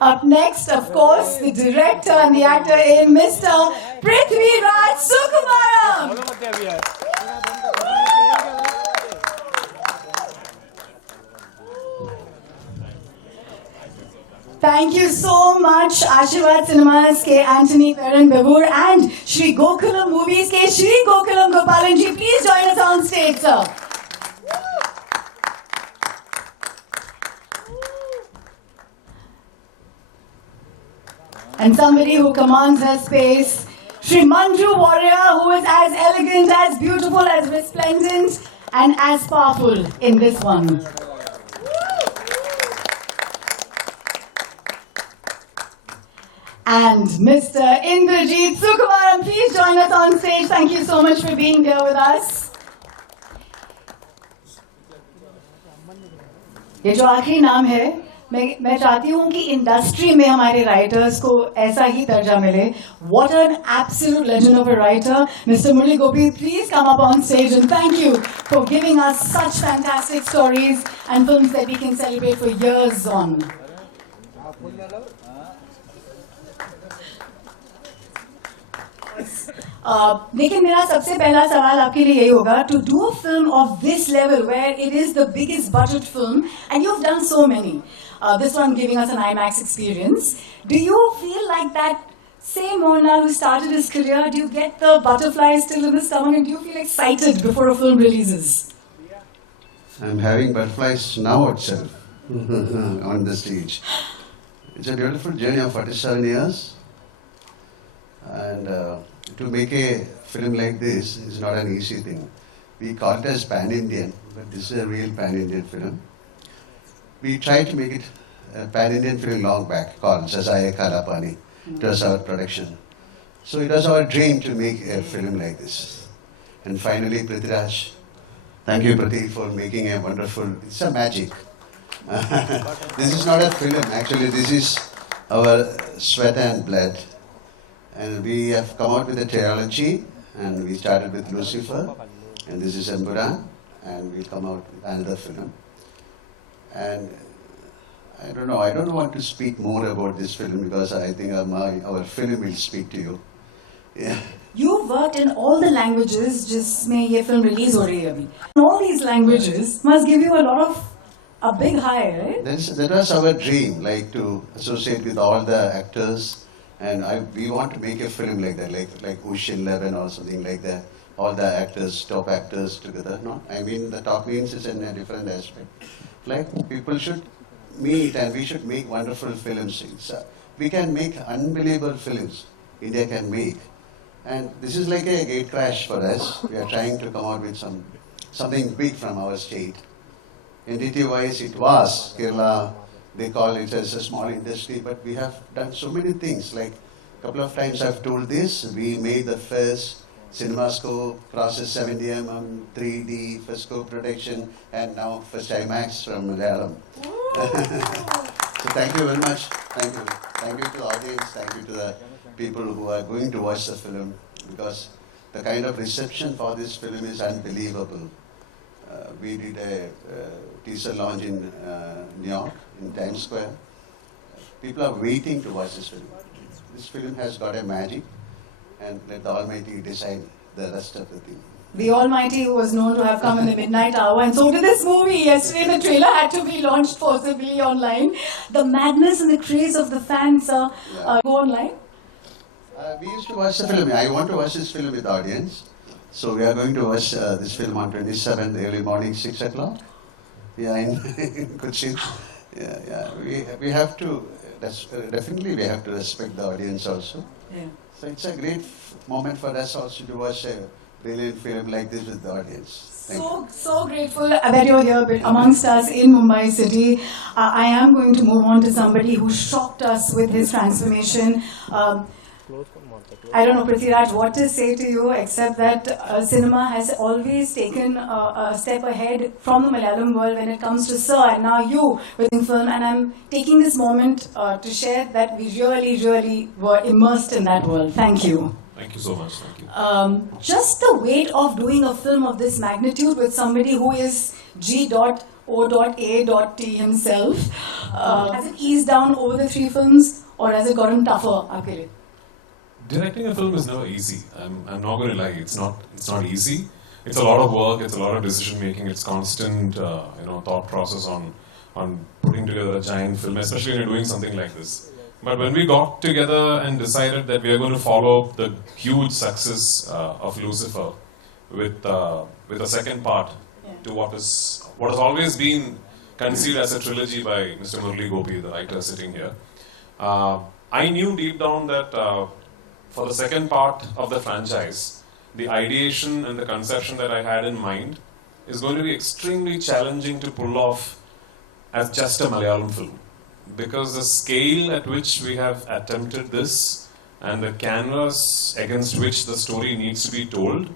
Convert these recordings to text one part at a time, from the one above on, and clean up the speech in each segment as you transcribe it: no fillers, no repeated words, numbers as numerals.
Up next, of course, the director and the actor in Mr. Prithviraj Sukumaram. Thank you so much, Ashirwad Cinemas ke Anthony Karan Babur and Shri Gokulam Movies ke Shri Gokulam Gopalanji. Please join us on stage, sir. And somebody who commands her space, Shri Manju Warrior, who is as elegant, as beautiful, as resplendent, and as powerful in this one. And Mr. Indrajit Sukumaram, please join us on stage. Thank you so much for being here with us. ये जो आखिरी नाम है, मैं चाहती हूँ कि industry में हमारे राइटर्स को ऐसा ही दर्जा मिले. What an absolute legend of a writer, Mr. Murli Gopi. Please come up on stage and thank you for giving us such fantastic stories and films that we can celebrate for years on. लेकिन मेरा सबसे पहला सवाल आपके लिए यही होगा, to do a film of this level where it is the biggest budget film and you've done so many, this one giving us an IMAX experience, do you feel like that same Mohanlal who started his career, do you get the butterflies still in the stomach and do you feel excited before a film releases? I'm having butterflies now itself on the stage. It's a beautiful journey of 47 years. And to make a film like this is not an easy thing. We call it as pan-Indian, but this is a real pan-Indian film. We tried to make it a pan-Indian film long back, called Jazaya Kalapani. It was our production. So it was our dream to make a film like this. And finally, Prithviraj, thank you, Prathi, for making a wonderful, it's a magic. This is not a film, actually, this is our sweat and blood. And we have come out with a trilogy, and we started with Lucifer, and this is Empuraan, and we'll come out with another film. And I don't want to speak more about this film because I think our film will speak to you. Yeah. You've worked in all the languages, just may ye film release ho rahi hai abhi. All these languages must give you a big high, right? That was our dream, like to associate with all the actors. And we want to make a film like that, like Ocean 11 or something like that. All the actors, top actors together. No, I mean the top means is in a different aspect. Like people should meet and we should make wonderful films. We can make unbelievable films. India can make. And this is like a gate crash for us. We are trying to come out with something big from our state. Entity-wise, it was Kerala. They call it as a small industry, but we have done so many things. Like a couple of times I've told this, we made the first CinemaScope, process 70mm, 3D, first scope production, and now first IMAX from Malayalam. So thank you very much. Thank you. Thank you to the audience. Thank you to the people who are going to watch the film, because the kind of reception for this film is unbelievable. We did a teaser launch in New York, in Times Square. People are waiting to watch this film. This film has got a magic, and let the Almighty decide the rest of the thing. The Almighty who was known to have come in the midnight hour, and so did this movie. Yesterday the trailer had to be launched forcibly online. The madness and the craze of the fans go online. We used to watch the film. I want to watch this film with the audience. So we are going to watch this film on 27th, early morning, 6 o'clock. Yeah, in Kochi. Yeah. We have to, definitely we have to respect the audience also. Yeah. So it's a great moment for us also to watch a brilliant film like this with the audience. So grateful that you're here amongst us in Mumbai city. I am going to move on to somebody who shocked us with his transformation. I don't know, Prithviraj, what to say to you except that cinema has always taken a step ahead from the Malayalam world when it comes to Sir and now you with film, and I'm taking this moment to share that we really were immersed in that world. Thank you. Thank you so much. Thank you. Just the weight of doing a film of this magnitude with somebody who is G.O.A.T himself, has it eased down over the 3 films, or has it gotten tougher? Aapke liye? Directing a film is never easy. I'm not going to lie. It's not easy. It's a lot of work. It's a lot of decision making. It's constant, thought process on putting together a giant film, especially when you're doing something like this. But when we got together and decided that we are going to follow the huge success of Lucifer with a second part to what has always been conceived as a trilogy by Mr. Murali Gopi, the writer sitting here, I knew deep down that for the second part of the franchise, the ideation and the conception that I had in mind is going to be extremely challenging to pull off as just a Malayalam film. Because the scale at which we have attempted this and the canvas against which the story needs to be told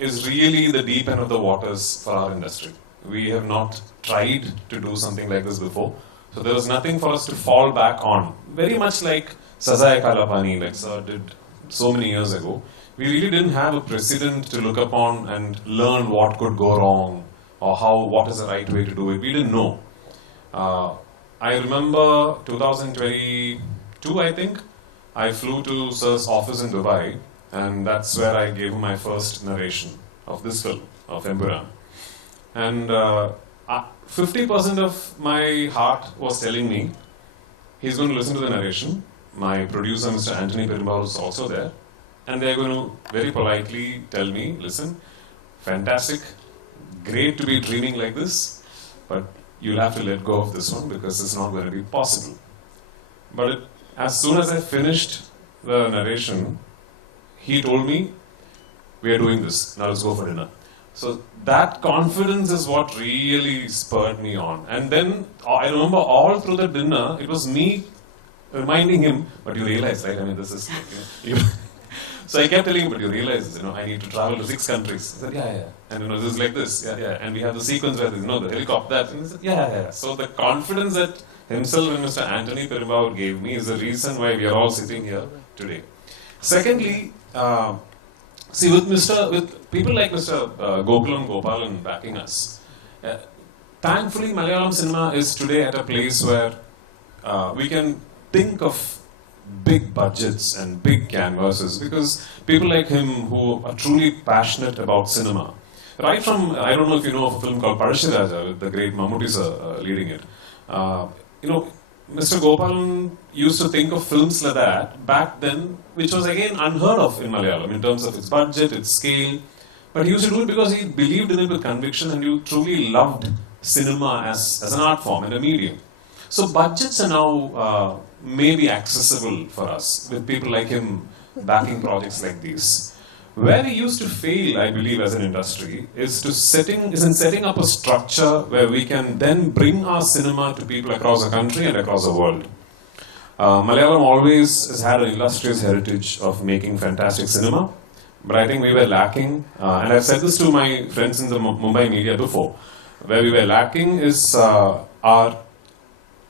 is really the deep end of the waters for our industry. We have not tried to do something like this before. So there was nothing for us to fall back on. Very much like Sazai Kalapani, like Sir did so many years ago. We really didn't have a precedent to look upon and learn what could go wrong or what is the right way to do it. We didn't know. I remember 2022, I think, I flew to Sir's office in Dubai, and that's where I gave him my first narration of this film, of Empuraan. And 50% of my heart was telling me, he's going to listen to the narration. My producer, Mr. Anthony Perumbal, is also there. And they're going to very politely tell me, listen, fantastic, great to be dreaming like this, but you'll have to let go of this one because it's not going to be possible. But as soon as I finished the narration, he told me, we are doing this, now let's go for dinner. So that confidence is what really spurred me on. And then I remember all through the dinner, it was me reminding him, but you realize, right? I mean, this is like, so I kept telling him, but you realize, I need to travel to 6 countries. He said, yeah. And this is like this, yeah. And we have the sequence where there's, the helicopter, that. And he said, yeah. So the confidence that himself and Mr. Anthony Perumbal gave me is the reason why we are all sitting here today. Secondly, with people like Mr. Gokulam Gopalan backing us, thankfully Malayalam cinema is today at a place where we can think of big budgets and big canvases because people like him who are truly passionate about cinema. Right from, I don't know if you know of a film called Parashiraja with the great Mammootty sir leading it. Mr. Gopalan used to think of films like that back then, which was again unheard of in Malayalam in terms of its budget, its scale. But he used to do it because he believed in it with conviction and he truly loved cinema as an art form and a medium. So budgets are now maybe accessible for us with people like him backing projects like these. Where we used to fail, I believe, as an industry is in setting up a structure where we can then bring our cinema to people across the country and across the world. Malayalam always has had an illustrious heritage of making fantastic cinema, but I think we were lacking, and I've said this to my friends in the Mumbai media before, where we were lacking is our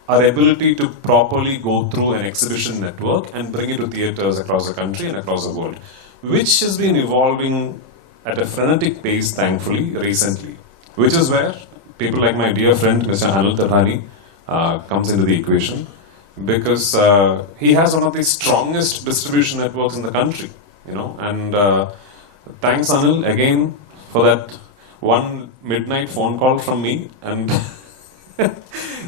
ability to properly go through an exhibition network and bring it to theatres across the country and across the world, which has been evolving at a frenetic pace, thankfully, recently. Which is where people like my dear friend, Mr. Mohanlal, comes into the equation, because he has one of the strongest distribution networks in the country, and thanks Anil again for that one midnight phone call from me, and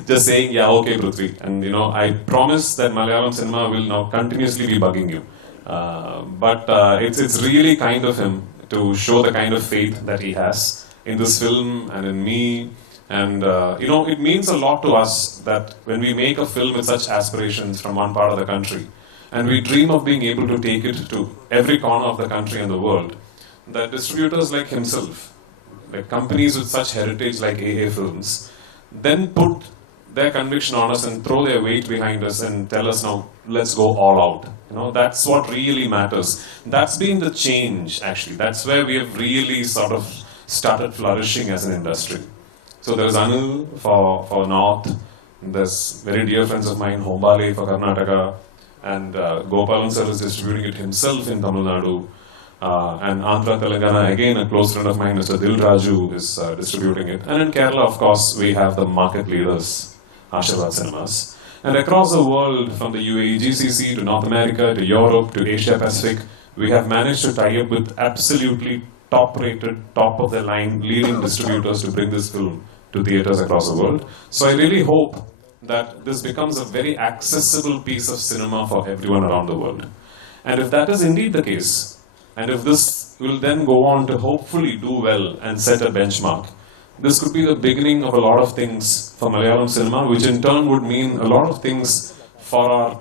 just saying, yeah, okay, Prithvi. And I promise that Malayalam cinema will now continuously be bugging you. But it's really kind of him to show the kind of faith that he has in this film and in me. And, it means a lot to us that when we make a film with such aspirations from one part of the country, and we dream of being able to take it to every corner of the country and the world, that distributors like himself, like companies with such heritage like AA Films, then put their conviction on us and throw their weight behind us and tell us now, let's go all out. That's what really matters. That's been the change, actually. That's where we have really sort of started flourishing as an industry. So there's Anil for North, there's very dear friends of mine, Hombale for Karnataka, and Gopalan sir is distributing it himself in Tamil Nadu. And Andhra Telangana, again a close friend of mine, Mr. Dil Raju, is distributing it. And in Kerala, of course, we have the market leaders, Ashirwad Cinemas. And across the world, from the UAE GCC to North America to Europe to Asia Pacific, we have managed to tie up with absolutely top-rated, top-of-the-line leading distributors to bring this film to theatres across the world. So I really hope that this becomes a very accessible piece of cinema for everyone around the world. And if that is indeed the case, and if this will then go on to hopefully do well and set a benchmark, this could be the beginning of a lot of things for Malayalam cinema, which in turn would mean a lot of things for our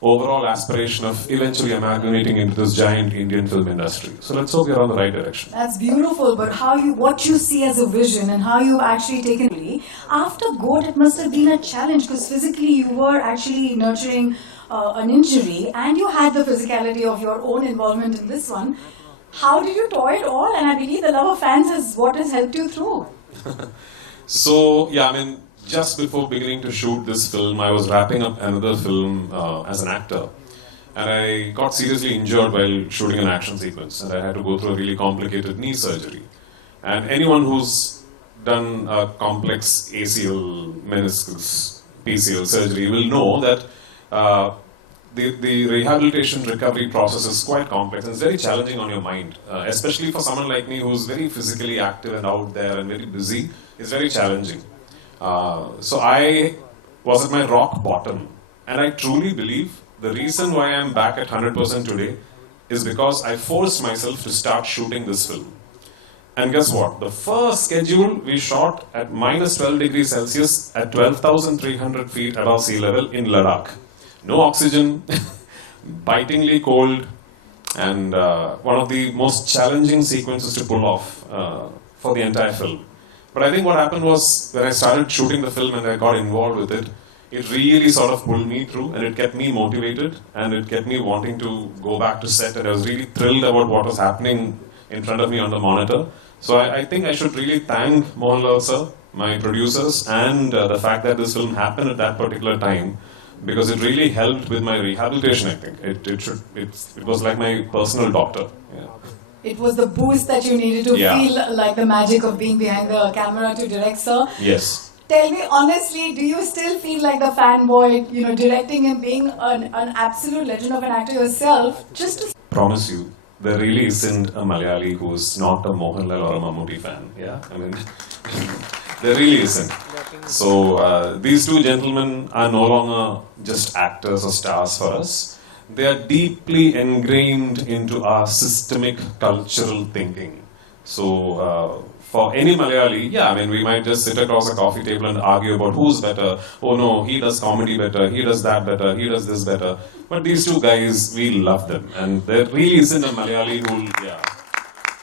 overall aspiration of eventually amalgamating into this giant Indian film industry. So let's hope we're on the right direction. That's beautiful, but what you see as a vision and how you've actually taken it. After GOAT, it must have been a challenge because physically you were actually nurturing an injury and you had the physicality of your own involvement in this one. How did you toy it all? And I believe the love of fans is what has helped you through. So, yeah, I mean, just before beginning to shoot this film, I was wrapping up another film as an actor. And I got seriously injured while shooting an action sequence. And I had to go through a really complicated knee surgery. And anyone who's done a complex ACL, meniscus, PCL surgery will know that the rehabilitation recovery process is quite complex and it's very challenging on your mind. Especially for someone like me who's very physically active and out there and very busy, it's very challenging. So I was at my rock bottom, and I truly believe the reason why I'm back at 100% today is because I forced myself to start shooting this film. And guess what? The first schedule we shot at minus 12 degrees Celsius at 12,300 feet above sea level in Ladakh. No oxygen, bitingly cold, and one of the most challenging sequences to pull off for the entire film. But I think what happened was, when I started shooting the film and I got involved with it, it really sort of pulled me through and it kept me motivated and it kept me wanting to go back to set, and I was really thrilled about what was happening in front of me on the monitor. So I think I should really thank Mohanlal sir, my producers, and the fact that this film happened at that particular time, because it really helped with my rehabilitation, I think. It was like my personal doctor. Yeah. It was the boost that you needed to feel like the magic of being behind the camera to direct, sir. Yes. Tell me honestly, do you still feel like the fanboy, directing and being an absolute legend of an actor yourself? Just to promise you, there really isn't a Malayali who's not a Mohanlal or a Mammootty fan. Yeah, I mean, there really isn't. So these two gentlemen are no longer just actors or stars for us. They are deeply ingrained into our systemic cultural thinking. So for any Malayali, we might just sit across a coffee table and argue about who's better. Oh no, he does comedy better, he does that better, he does this better. But these two guys, we love them. And there really isn't a Malayali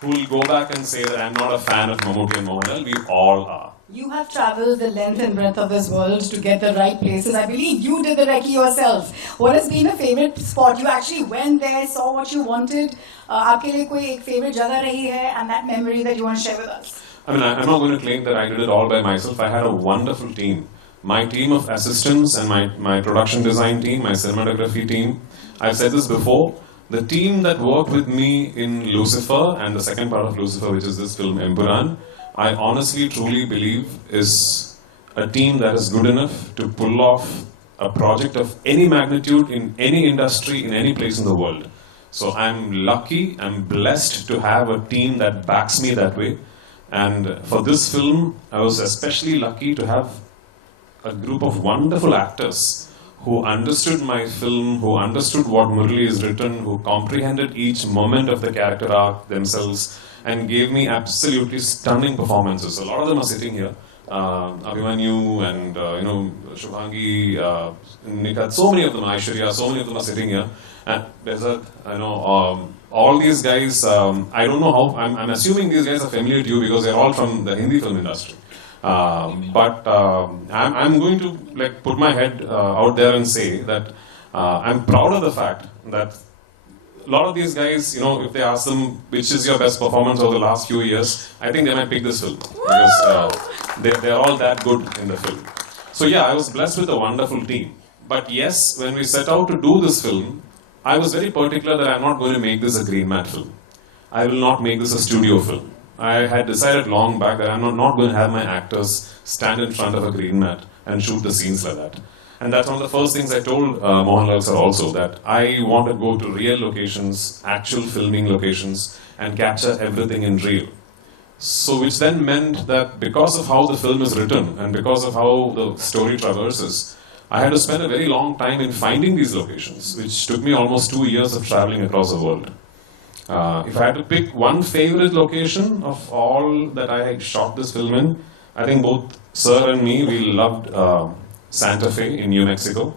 who will go back and say that I'm not a fan of Mammootty and Mohanlal. We all are. You have travelled the length and breadth of this world to get the right places. I believe you did the recce yourself. What has been a favourite spot? You actually went there, saw what you wanted. आपके लिए कोई एक favourite जगह रही है, and that memory that you want to share with us? I mean, I'm not going to claim that I did it all by myself. I had a wonderful team. My team of assistants and my production design team, my cinematography team. I've said this before. The team that worked with me in Lucifer and the second part of Lucifer, which is this film Empuraan, I honestly, truly believe is a team that is good enough to pull off a project of any magnitude in any industry, in any place in the world. So I'm lucky, I'm blessed to have a team that backs me that way. And for this film, I was especially lucky to have a group of wonderful actors who understood my film, who understood what Murali has written, who comprehended each moment of the character arc themselves, and gave me absolutely stunning performances. A lot of them are sitting here. Abhimanyu and Shubhangi, Nikat, so many of them, Aishwarya, so many of them are sitting here. And Bezat, all these guys, I don't know how, I'm assuming these guys are familiar to you because they're all from the Hindi film industry. But I'm going to put my head out there and say that I'm proud of the fact that a lot of these guys, if they ask them which is your best performance over the last few years, I think they might pick this film because they're all that good in the film. So yeah, I was blessed with a wonderful team. But yes, when we set out to do this film, I was very particular that I'm not going to make this a green mat film. I will not make this a studio film. I had decided long back that I'm not going to have my actors stand in front of a green mat and shoot the scenes like that. And that's one of the first things I told Mohanlal sir also, that I want to go to real locations, actual filming locations, and capture everything in real. So which then meant that because of how the film is written and because of how the story traverses, I had to spend a very long time in finding these locations, which took me almost 2 years of traveling across the world. If I had to pick one favorite location of all that I shot this film in, I think both sir and me, we loved Santa Fe in New Mexico.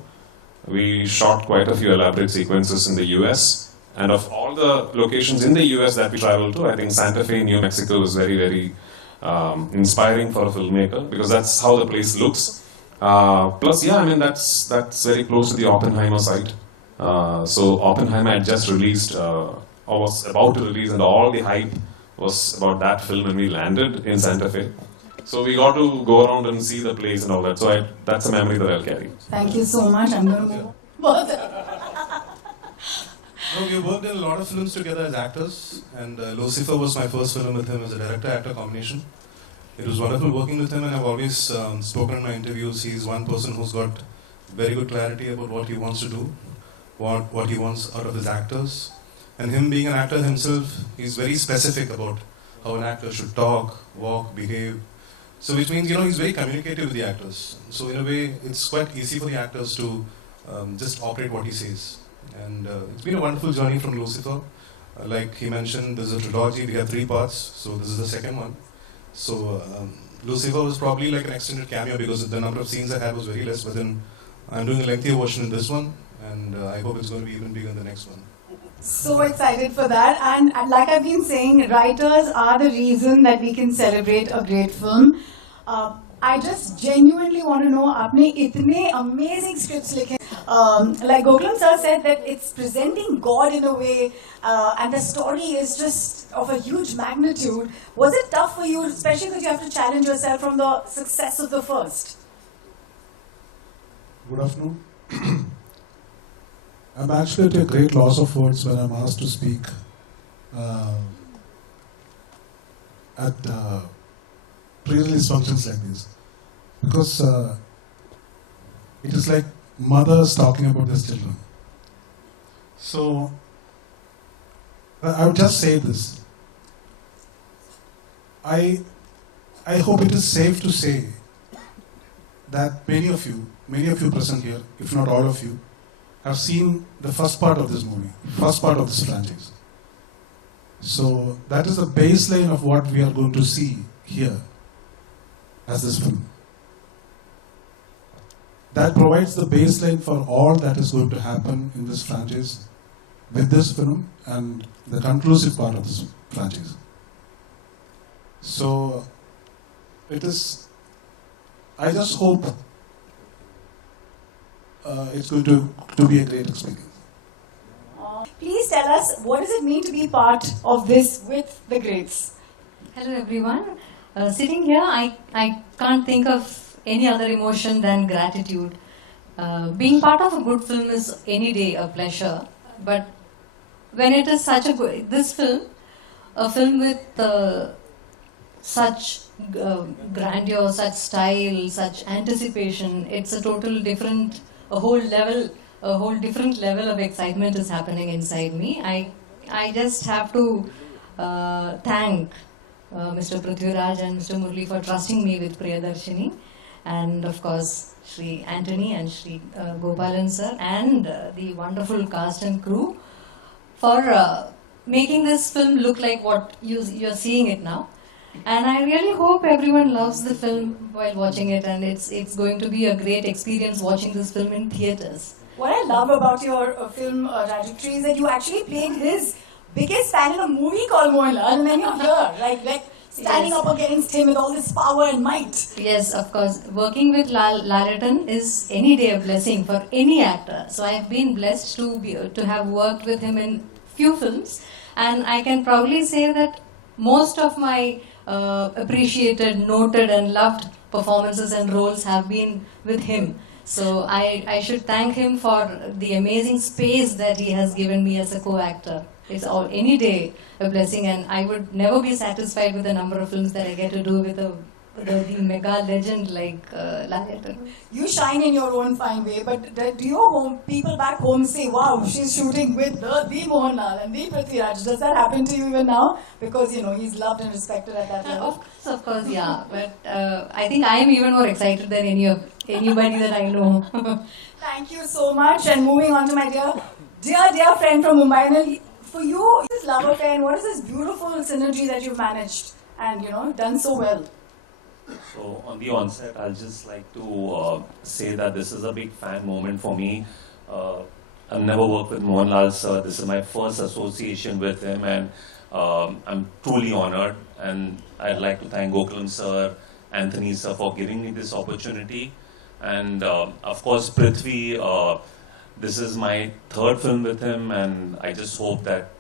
We shot quite a few elaborate sequences in the US. And of all the locations in the US that we traveled to, I think Santa Fe in New Mexico was very, very inspiring for a filmmaker, because that's how the place looks. Plus, yeah, I mean, that's very close to the Oppenheimer site. So Oppenheimer had just released, or was about to release, and all the hype was about that film, and we landed in Santa Fe. So we got to go around and see the place and all that. So that's a memory that I'll carry. Thank you so much. I'm going to move. No, we worked in a lot of films together as actors, and Lucifer was my first film with him as a director-actor combination. It was wonderful working with him, and I've always spoken in my interviews. He's one person who's got very good clarity about what he wants to do, what he wants out of his actors. And him being an actor himself, he's very specific about how an actor should talk, walk, behave. So which means, he's very communicative with the actors. So in a way, it's quite easy for the actors to just operate what he says. And it's been a wonderful journey from Lucifer. Like he mentioned, there's a trilogy, we have 3 parts, so this is the second one. So Lucifer was probably like an extended cameo because the number of scenes I had was very less, but then I'm doing a lengthier version in this one, and I hope it's going to be even bigger in the next one. So excited for that, and like I've been saying, writers are the reason that we can celebrate a great film. I just genuinely want to know, आपने इतने amazing scripts लिखे. Like Gokulam sir said that it's presenting God in a way, and the story is just of a huge magnitude. Was it tough for you, especially because you have to challenge yourself from the success of the first? Good afternoon. I'm actually at a great loss of words when I'm asked to speak at pre-release functions like this, because it is like mothers talking about their children. So I would just say this. I hope it is safe to say that many of you present here, if not all of you, have seen the first part of this movie, first part of this franchise. So that is the baseline of what we are going to see here as this film. That provides the baseline for all that is going to happen in this franchise with this film and the conclusive part of this franchise. So it is, I just hope it's going to be a great experience. Please tell us, what does it mean to be part of this with the greats? Hello everyone. Sitting here, I can't think of any other emotion than gratitude. Being part of a good film is any day a pleasure, but when it is such a good, this film, a film with such grandeur, such style, such anticipation, it's a total different, a whole different level of excitement is happening inside me. I just have to thank Mr. Prithviraj and Mr. Murli for trusting me with Priyadarshini, and of course Shri Anthony and Shri Gopalan sir and the wonderful cast and crew for making this film look like what you're seeing it now. And I really hope everyone loves the film while watching it, and it's going to be a great experience watching this film in theatres. What I love about your film trajectory is that you actually played his biggest fan in a movie called Mohanlal, and then you're here, like standing up against him with all this power and might. Yes, of course. Working with Lalettan is any day a blessing for any actor. So I have been blessed to have worked with him in few films, and I can proudly say that most of my appreciated, noted and loved performances and roles have been with him. So I should thank him for the amazing space that he has given me as a co-actor. It's all any day a blessing, and I would never be satisfied with the number of films that I get to do with the mega legend like Lalettan. You shine in your own fine way, but do your people back home say, wow, she's shooting with the Mohanlal and the Prithviraj? Does that happen to you even now? Because, you know, he's loved and respected at that level. Of course, yeah. But I think I am even more excited than anybody that I know. Thank you so much. And moving on to my dear friend from Mumbai. And for you, this love affair, and what is this beautiful synergy that you've managed and, you know, done so well? So on the onset, I'll just like to say that this is a big fan moment for me. I've never worked with Mohanlal sir. This is my first association with him, and I'm truly honored. And I'd like to thank Gokulam sir, Anthony sir for giving me this opportunity. And of course, Prithvi, this is my third film with him, and I just hope that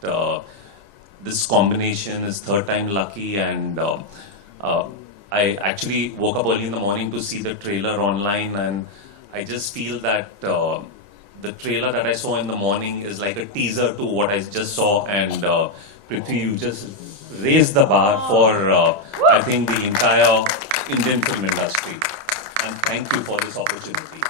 this combination is third time lucky. And I actually woke up early in the morning to see the trailer online, and I just feel that the trailer that I saw in the morning is like a teaser to what I just saw. And Prithvi, you just raised the bar for, I think, the entire Indian film industry. And thank you for this opportunity.